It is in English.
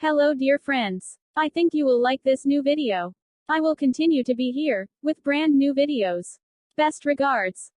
Hello dear friends. I think you will like this new video. I will continue to be here, with brand new videos. Best regards.